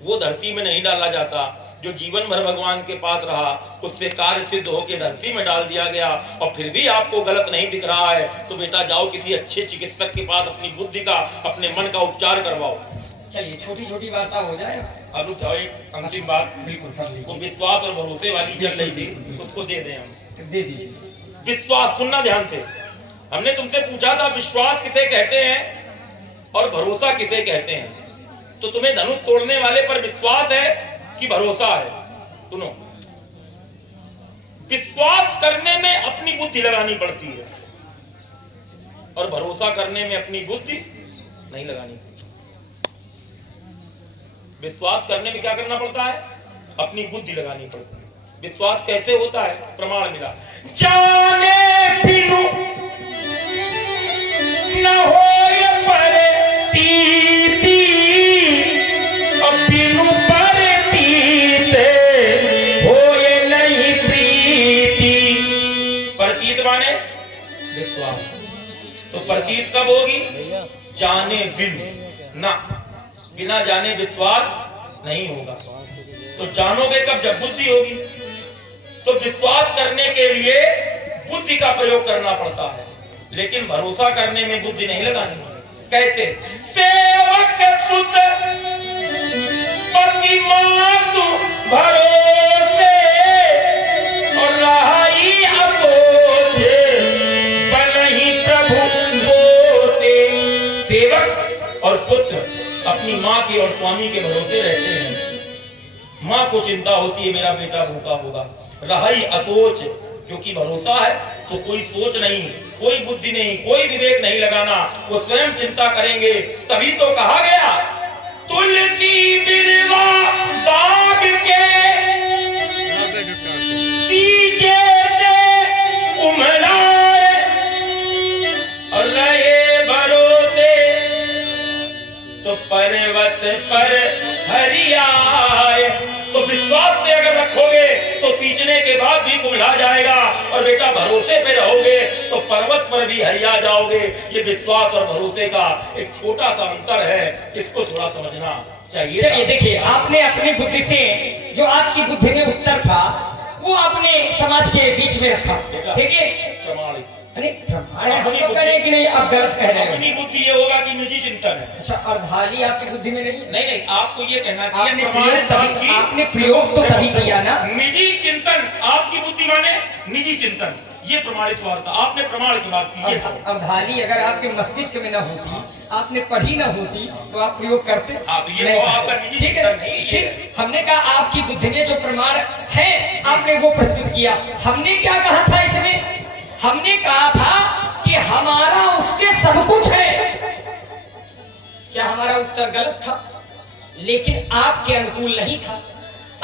वो धरती में नहीं डाला जाता, जो जीवन भर भगवान के पास रहा उससे कार्य सिद्ध होकर धरती में डाल दिया गया। और फिर भी आपको गलत नहीं दिख रहा है तो बेटा जाओ किसी अच्छे चिकित्सक के पास अपनी बुद्धि का, अपने मन का उपचार करवाओ। चलिए छोटी छोटी बातें हो जाए। अब एक अंतिम बात, बिल्कुल कर लीजिए। वो विश्वास और भरोसे वाली चल रही थी, उसको दे दें हम। दे दीजिए। विश्वास, सुनना ध्यान से, हमने तुमसे पूछा था विश्वास किसे कहते हैं और भरोसा किसे कहते हैं, तो तुम्हें धनुष तोड़ने वाले पर विश्वास है कि भरोसा है? सुनो, विश्वास करने में अपनी बुद्धि लगानी पड़ती है और भरोसा करने में अपनी बुद्धि नहीं लगानी। विश्वास करने में क्या करना पड़ता है? अपनी बुद्धि लगानी पड़ती है। विश्वास कैसे होता है? प्रमाण मिला, जाने बिनु न होय परतीति, बिनु परतीते विश्वास। तो प्रतीत कब होगी? जाने बिन ना, बिना जाने विश्वास नहीं होगा। तो जानोगे कब? जब बुद्धि होगी। तो विश्वास करने के लिए बुद्धि का प्रयोग करना पड़ता है, लेकिन भरोसा करने में बुद्धि नहीं लगानी। कैसे? सेवक सुत पति मातु भरोसे और रहाई अपोसे बनहि प्रभु बोते। सेवक और पुत्र अपनी माँ के और स्वामी के भरोसे रहते हैं। माँ को चिंता होती है मेरा बेटा भूखा होगा। रहाई असोच, क्योंकि भरोसा है तो कोई सोच नहीं, कोई बुद्धि नहीं, कोई विवेक नहीं लगाना, वो स्वयं चिंता करेंगे। तभी तो कहा गया तुलसी बिरवा बाग के सींचे से उमलाए और रहे भरोसे तो पर्वत पर हरियाए। तो विश्वास से अगर रखोगे तो सींचने के बाद भी कुम्हला जाएगा, और बेटा भरोसे पे रहोगे तो पर्वत पर भी हरिया जाओगे। ये विश्वास और भरोसे का एक छोटा सा अंतर है, इसको थोड़ा समझना चाहिए। चलिए देखिए, आपने अपनी बुद्धि से जो आपकी बुद्धि में उत्तर था वो आपने समाज के बीच में रखा, ठीक है? प्रमाणित प्रमाण है, हम तो कह रहे हैं कि नहीं, आप गलत कह रहे हैं। अपनी बुद्धि ये होगा कि निजी चिंतन है। अच्छा, और भाली आपकी बुद्धि में नहीं? नहीं, आपको ये कहना चाहिए आपने प्रयोग तो तभी किया ना। निजी चिंतन, आपकी बुद्धि माने निजी चिंतन, ये प्रमाणित वार्ता। आपने प्रमाण की बात की है। अब भाली अगर आपके मस्तिष्क में न होती, आपने पढ़ी न होती, तो आप प्रयोग करते? आप ये तो आपका निजी चिंतन नहीं है। ठीक, हमने कहा आपकी बुद्धि में जो प्रमाण है आपने वो प्रस्तुत किया। हमने क्या कहा था इसमें? हमने कहा था कि हमारा उससे सब कुछ है। क्या हमारा उत्तर गलत था? लेकिन आपके अनुकूल नहीं था,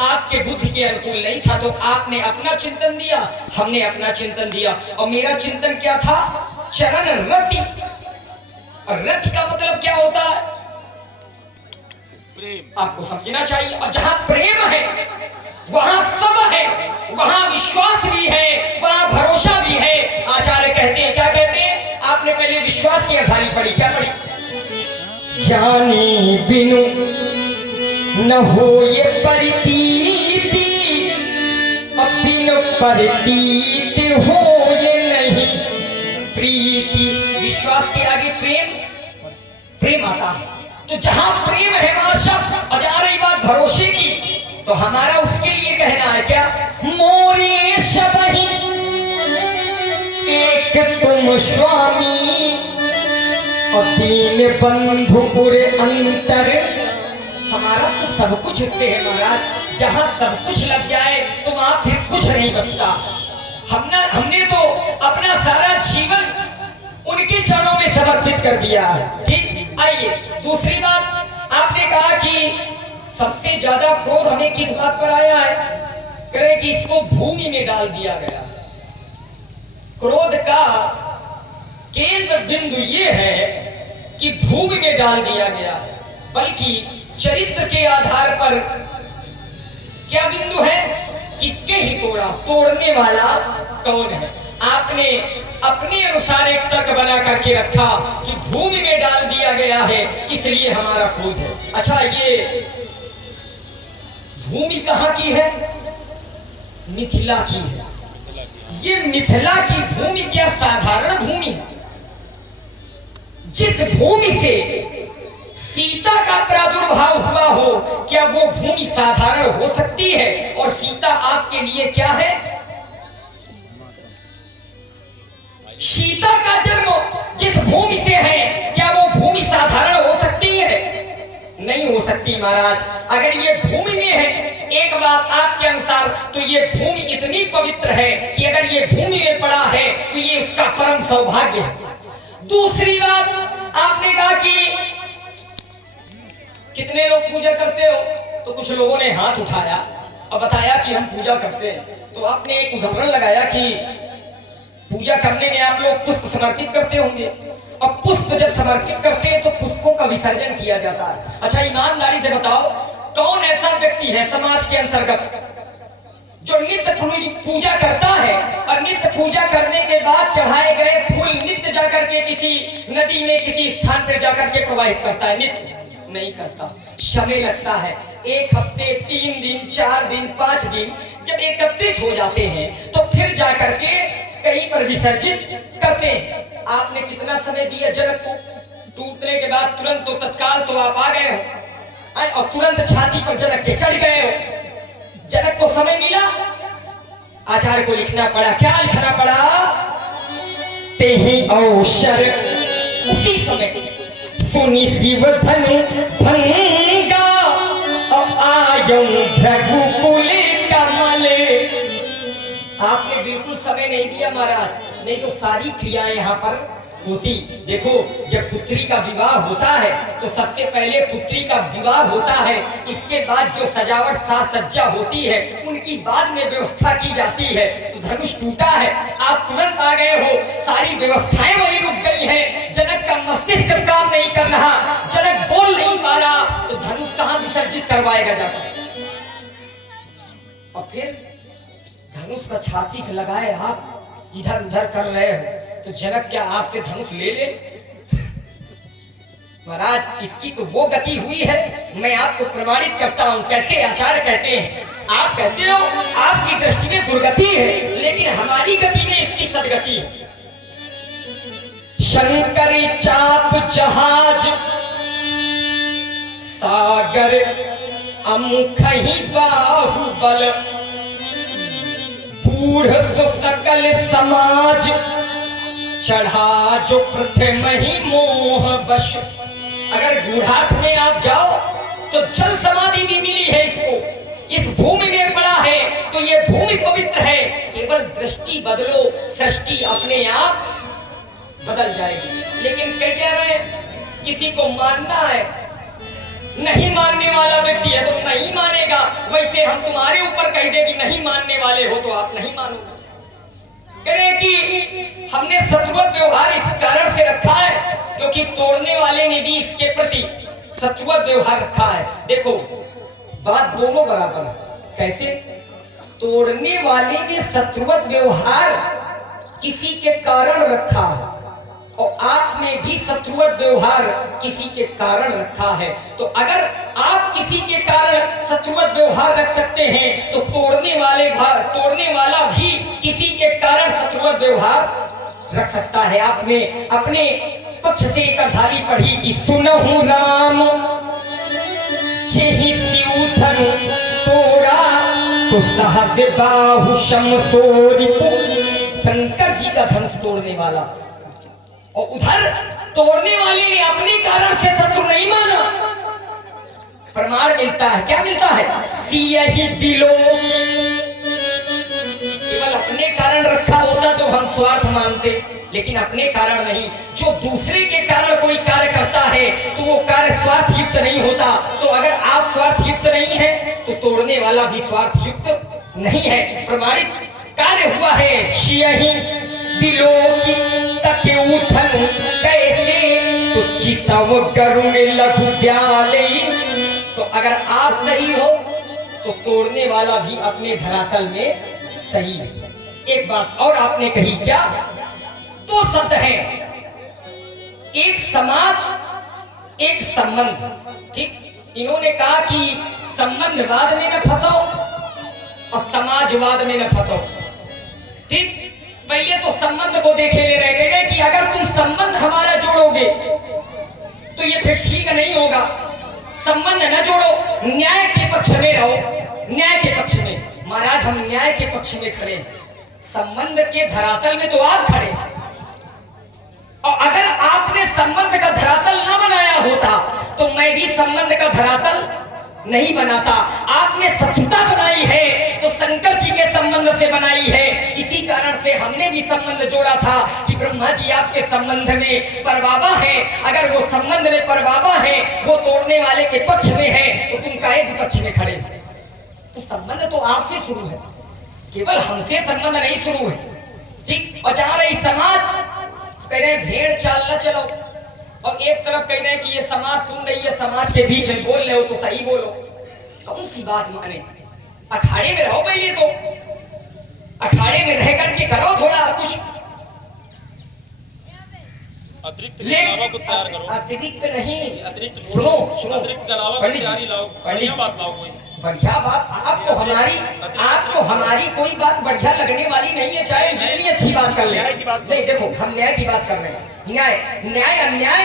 आपके बुद्धि के अनुकूल नहीं था, तो आपने अपना चिंतन दिया, हमने अपना चिंतन दिया। और मेरा चिंतन क्या था? चरण रति। और रति का मतलब क्या होता है? प्रेम। आपको समझना चाहिए। और जहां प्रेम है वहां सब है, वहां विश्वास भी है, वहां भरोसा भी है। आचार्य कहते हैं, क्या कहते हैं? आपने पहले विश्वास की अधारी पढ़ी, क्या पढ़ी? जाने बिनु न हो ये परितीति, बिनु परितीत हो ये नहीं प्रीति। विश्वास के आगे प्रेम आता है। तो जहां प्रेम है वहां सब। और जहां रही बात भरोसे की, तो हमारा उसके लिए कहना है क्या? मोरे सबही एक तुम स्वामी और तीन बंधुपुर अंतर। हमारा तो सब कुछ उससे है महाराज। जहां सब कुछ लग जाए तो वहां फिर कुछ नहीं बचता। हमने तो अपना सारा जीवन उनके चरणों में समर्पित कर दिया है। ठीक, आइए दूसरी बात, आपने कहा कि सबसे ज्यादा क्रोध हमें किस बात पर आया है? कहे कि इसको भूमि में डाल दिया गया। क्रोध का केंद्र बिंदु ये है कि भूमि में डाल दिया गया, बल्कि चरित्र के आधार पर क्या बिंदु है कि कहीं तोड़ा, तोड़ने वाला कौन है? आपने अपने अनुसार एक तर्क बना करके रखा कि भूमि में डाल दिया गया है, इसलिए हमारा क्रोध है। अच्छा, ये भूमि कहाँ की है? मिथिला की है। ये मिथिला की भूमि क्या साधारण भूमि है? जिस भूमि से सीता का प्रादुर्भाव हुआ हो, क्या वो भूमि साधारण हो सकती है? और सीता आपके लिए क्या है? सीता का जन्म जिस भूमि से है, क्या वो भूमि साधारण हो सकती है? नहीं हो सकती महाराज। अगर ये भूमि में है, एक बात आपके अनुसार, तो ये भूमि इतनी पवित्र है कि अगर ये भूमि में पड़ा है तो ये उसका परम सौभाग्य है। दूसरी बात, आपने कहा कि कितने लोग पूजा करते हो? तो कुछ लोगों ने हाथ उठाया और बताया कि हम पूजा करते हैं। तो आपने एक उदाहरण लगाया कि पूजा करने में आप लोग पुष्प समर्पित करते होंगे, और पुष्प जब समर्पित करते हैं तो पुष्पों का विसर्जन किया जाता है। अच्छा, ईमानदारी से बताओ, कौन ऐसा व्यक्ति है समाज के अंतर्गत जो नित्य पूजा करता है और नित्य पूजा करने के बाद चढ़ाए गए फूल किसी नदी में किसी स्थान पर जाकर के प्रवाहित करता है? नित्य नहीं करता, समय लगता है। 1 हफ्ते, 3 दिन, 4 दिन, 5 दिन जब एकत्रित हो जाते हैं तो फिर जाकर के कहीं पर विसर्जित करते हैं। आपने कितना समय दिया जनक को? टूटने के बाद तुरंत तो तत्काल तो आप आ गए हो और तुरंत छाती पर जनक के चढ़ गए हो। जनक को समय मिला, आचार्य को लिखना पड़ा। क्या लिखना पड़ा? ते ही अवसर उसी समय सुनी शिव धनु भंगा आयो रघुकुल कमले। आपने बिल्कुल समय नहीं दिया महाराज, नहीं तो सारी क्रियाएं यहाँ पर होती। देखो, जब पुत्री का विवाह होता है तो सबसे पहले पुत्री का विवाह होता है, इसके बाद जो सजावट साज सज्जा होती है उनकी बाद में व्यवस्था की जाती है। तो धनुष टूटा है, आप तुरंत आ गए हो, सारी व्यवस्थाएं वहीं रुक गई हैं। जनक का मस्तिष्क काम नहीं कर रहा, जनक बोल नहीं पा रहा, तो धनुष कहां विसर्जित करवाएगा जाकर? और फिर धनुष का छाती से लगाए आप इधर उधर कर रहे हो तो जनक क्या आपसे धनुष ले ले? महाराज, इसकी तो वो गति हुई है, मैं आपको प्रमाणित करता हूं। कैसे आचार्य कहते हैं, आप कहते हो आपकी दृष्टि में दुर्गति है, लेकिन हमारी गति में इसकी सदगति है। शंकरी चाप जहाज सागर अमुखही बाहुबल बूढ़ सो सकल समाज चढ़ा जो प्रथम ही मोह बश। अगर बूढ़ाथ में आप जाओ तो जल समाधि भी मिली है इसको, इस भूमि में पड़ा है तो ये भूमि पवित्र है। केवल दृष्टि बदलो, सृष्टि अपने आप बदल जाएगी। लेकिन कह रहे किसी को मानना है, नहीं मानने वाला व्यक्ति है तो नहीं मानेगा। वैसे हम तुम्हारे ऊपर कह दे कि नहीं मानने वाले हो तो आप नहीं मानोगे। कहे कि हमने शत्रुवत व्यवहार इस कारण से रखा है क्योंकि तोड़ने वाले ने भी इसके प्रति शत्रुवत व्यवहार रखा है। देखो, बात दोनों बराबर है। कैसे? तोड़ने वाले ने शत्रुवत व्यवहार किसी के कारण रखा है और आपने भी शत्रुवत व्यवहार किसी के कारण रखा है। तो अगर आप किसी के कारण शत्रुवत व्यवहार रख सकते हैं तो तोड़ने वाला भी किसी के कारण शत्रुवत व्यवहार रख सकता है। आपने अपने पक्ष से एक धारी पढ़ी कि सुनहु राम जेहि शिव धनु तोड़ा तो सहज बाहु शमशोरी। शंकर जी का धनुष तोड़ने वाला, और उधर तोड़ने वाले ने अपने कारण से शत्रु नहीं माना। प्रमाण मिलता है, क्या मिलता है? यही दिलो केवल अपने कारण रखा होता तो हम स्वार्थ मानते, लेकिन अपने कारण नहीं। जो दूसरे के कारण कोई कार्य करता है तो वो कार्य स्वार्थ युक्त नहीं होता। तो अगर आप स्वार्थ युक्त नहीं है तो तोड़ने वाला भी स्वार्थ युक्त नहीं है। प्रमाणित कार्य हुआ है। यही दिलो की तके उठन कैसे तो चितव गरुण लघु ब्याले। तो अगर आप सही हो तो तोड़ने वाला भी अपने धरातल में सही है। एक बात और आपने कही, क्या? दो शब्द हैं, एक समाज, एक संबंध। ठीक, इन्होंने कहा कि संबंधवाद में न फंसो और समाजवाद में न फंसो। ठीक, पहले तो संबंध को देखे ले रहे गए कि अगर तुम संबंध हमारा जोड़ोगे तो ये फिर ठीक नहीं होगा। संबंध न जोड़ो, न्याय के पक्ष में रहो, न्याय के पक्ष में। महाराज, हम न्याय के पक्ष में खड़े, संबंध के धरातल में तो आप खड़े। और अगर आपने संबंध का धरातल न बनाया होता तो मैं भी संबंध का धरातल नहीं बनाता। आपने शत्रुता बनाई है तो शंकर जी के संबंध से बनाई है। इसी कारण से हमने भी संबंध जोड़ा था कि ब्रह्मा जी आपके संबंध में परबाबा है। अगर वो संबंध में परबाबा है, वो तोड़ने वाले के पक्ष में है, तो तुम काहे विपक्ष में खड़े? तो संबंध तो आपसे शुरू है, केवल हमसे संबंध नहीं शुरू है। ठीक, और जहां रही समाज, कह रहे भेड़ चाल न चलो, और एक तरफ कह रहे हैं कि ये समाज सुन रही है, समाज के बीच में बोल रहे हो तो सही बोलो। कौन सी बात माने? अखाड़े में रहो, पहले तो अखाड़े में रह करके करो थोड़ा कुछ। अतिरिक्त के अलावा कुछ तैयार करो। अतिरिक्त नहीं, अतिरिक्त सुनो सुनो, अतिरिक्त के अलावा पंडित कुछ तैयारी जी, लाओ, पंडित बढ़िया जी, बात लाओ कोई। बढ़िया बात। आपको हमारी कोई बात बढ़िया लगने वाली नहीं है, चाहे जितनी अच्छी बात कर ले। न्याय की बात नहीं, देखो हम न्याय की बात कर रहे हैं। न्याय न्याय अन्याय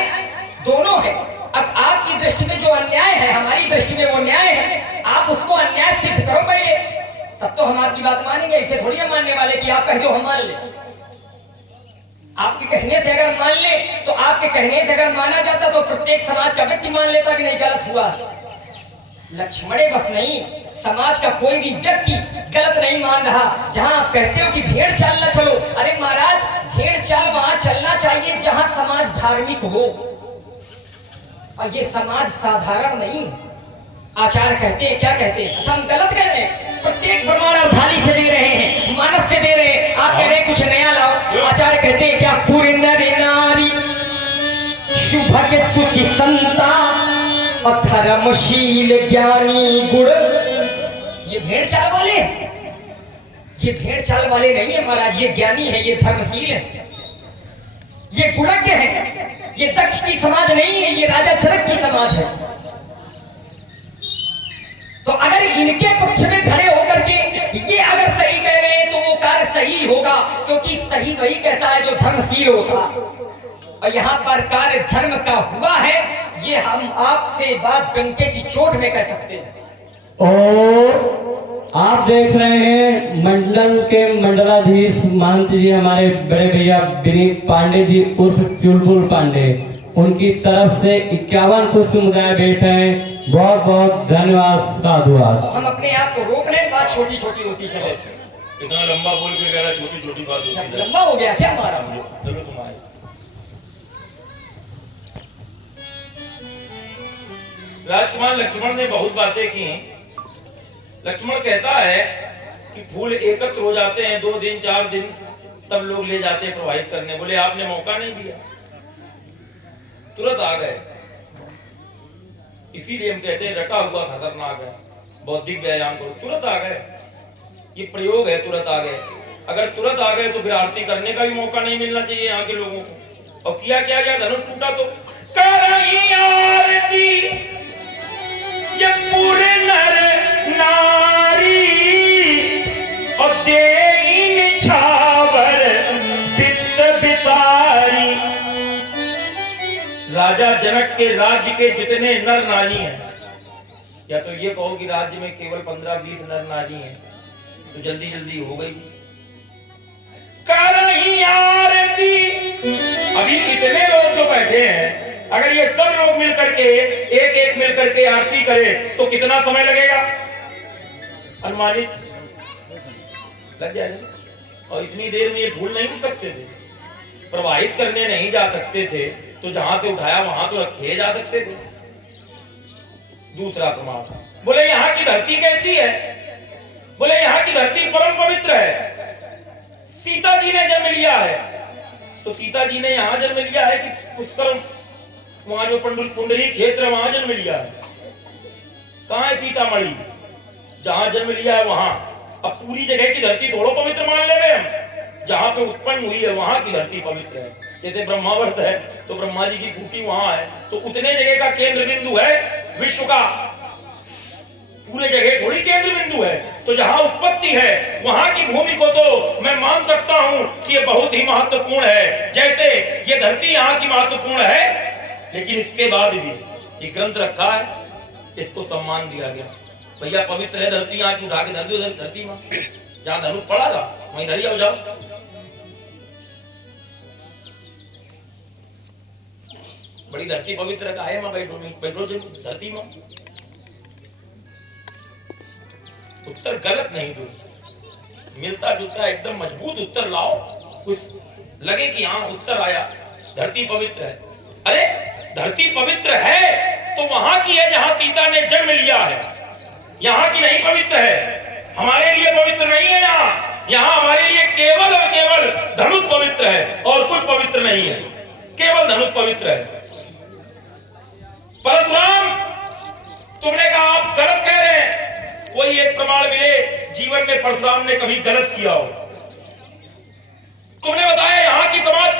दोनों है। अब आपकी दृष्टि में जो अन्याय है, हमारी दृष्टि में वो न्याय है। आप उसको अन्याय सिद्ध करो पहले, तब तो हम आपकी बात मानेंगे। इसे थोड़ी हम मानने वाले कि आप कह दो हम मान ले। आपके कहने से अगर मान ले, तो आपके कहने से अगर माना जाता तो प्रत्येक समाज का व्यक्ति मान लेता कि नहीं गलत हुआ। लक्ष्मणे बस नहीं, समाज का कोई भी व्यक्ति गलत नहीं मान रहा। जहां आप कहते हो कि भेड़ चाल न चलो, अरे महाराज भेड़ चाल वहां चलना चाहिए जहां समाज धार्मिक हो, और ये समाज साधारण नहीं। आचार कहते हैं, क्या कहते हैं? अच्छा हम गलत कह रहे हैं? प्रत्येक प्रमाण आप थाली से दे रहे हैं, मानस से दे रहे हैं, आप कह रहे हैं कुछ नया लाओ। आचार कहते हैं क्या? पूरे नर नारी शुभग सुचि संता और धर्मशील ज्ञानी गुण। ये भेड़ चाल वाले, ये भेड़ चाल वाले नहीं है महाराज, ये ज्ञानी है, ये धर्मशील है, ये गुणज्ञ है। ये दक्ष की समाज नहीं है, ये राजा जनक की समाज है। तो अगर इनके पक्ष में खड़े होकर के ये अगर सही कह रहे हैं तो वो कार्य सही होगा, क्योंकि सही वही कहता है जो धर्मशील होता। और यहाँ पर कार्य धर्म का हुआ है, ये हम आपसे बात डंके की चोट में कह सकते हैं। और आप देख रहे हैं मंडल के मंडलाधीश महंत जी, हमारे बड़े भैया विनीत पांडे जी उर्फ चुलबुल पांडे, उनकी तरफ से 51 पुष्प मुदाय बैठे हैं। बहुत बहुत धन्यवाद, साधुवाद। हम अपने आप को रोक रहे हैं, बात छोटी छोटी होती चले। इतना लंबा बोल के कह रहा है छोटी छोटी बात होती है। लंबा हो गया क्या हमारा? चलो तुम आए। राजकुमार लक्ष्मण ने बहुत बातें की। लक्ष्मण कहता है कि फूल एकत्र हो जाते हैं 2 दिन 4 दिन, तब लोग ले जाते हैं प्रवाहित करने। बोले आपने मौका नहीं दिया, तुरंत आ गए। इसीलिए हम कहते हैं रटा हुआ खतरनाक है, बौद्धिक व्यायाम करो। तुरंत आ गए, ये प्रयोग है, तुरंत आ गए। अगर तुरंत आ गए तो फिर आरती करने का भी मौका नहीं मिलना चाहिए यहाँ के लोगों को। और किया क्या गया? धनुष टूटा तो करही आरती ये पूरे नर नारी और देहि छावर बित बितारी। राजा जनक के राज्य के जितने नर नारी हैं, या तो ये कहो कि राज्य में केवल 15-20 नर नारी हैं, तो जल्दी जल्दी हो गई। करही आरती, अभी इतने लोग जो बैठे हैं, अगर ये सब लोग मिलकर के एक एक मिलकर के आरती करे तो कितना समय लगेगा? अनुमानित लग जाएगा। और इतनी देर में ये फूल नहीं उठ सकते थे, प्रवाहित करने नहीं जा सकते थे, तो जहां से उठाया वहां तो रखे जा सकते थे। दूसरा प्रमाण, बोले यहाँ की धरती कैसी है? बोले यहाँ की धरती परम पवित्र है। सीता जी ने जन्म लिया है, तो सीता जी ने यहाँ जन्म लिया है कि पुष्कर वहां जो पुंडरी क्षेत्र वहां जन्म लिया है? कहाँ है सीतामढ़ी? जहां जन्म लिया है वहां। अब पूरी जगह की धरती थोड़ो पवित्र मान ले हम, जहां पे उत्पन्न हुई है वहां की धरती पवित्र है। जैसे ब्रह्मावर्त है तो ब्रह्मा जी की खूंटी वहां है, तो उतने जगह का केंद्र बिंदु है विश्व का, पूरे जगह थोड़ी केंद्र बिंदु है। तो जहां उत्पत्ति है वहां की भूमि को तो मैं मान सकता हूं कि ये बहुत ही महत्वपूर्ण है, जैसे ये धरती यहाँ की महत्वपूर्ण है। लेकिन इसके बाद भी ये ग्रंथ रखा है, इसको सम्मान दिया गया। भैया पवित्र है धरती, यहाँ की उठा के धर दो धरती में, जहां धनुष पड़ा था वहीं धरी हो जाओ। बड़ी धरती पवित्र का है, बैठो धरती में। उत्तर गलत नहीं दो, मिलता जुलता एकदम मजबूत उत्तर लाओ, कुछ लगे कि हाँ उत्तर आया। धरती पवित्र है, अरे धरती पवित्र है तो वहां की है जहां सीता ने जन्म लिया है, यहाँ की नहीं पवित्र है। हमारे लिए पवित्र नहीं है यहाँ हमारे लिए केवल और केवल धनुष पवित्र है और कुछ पवित्र नहीं है, केवल धनुष पवित्र है। परशुराम, तुमने कहा आप गलत कह रहे हैं, कोई एक प्रमाण मिले जीवन में परशुराम ने कभी गलत किया हो? तुमने बताया यहाँ की समाज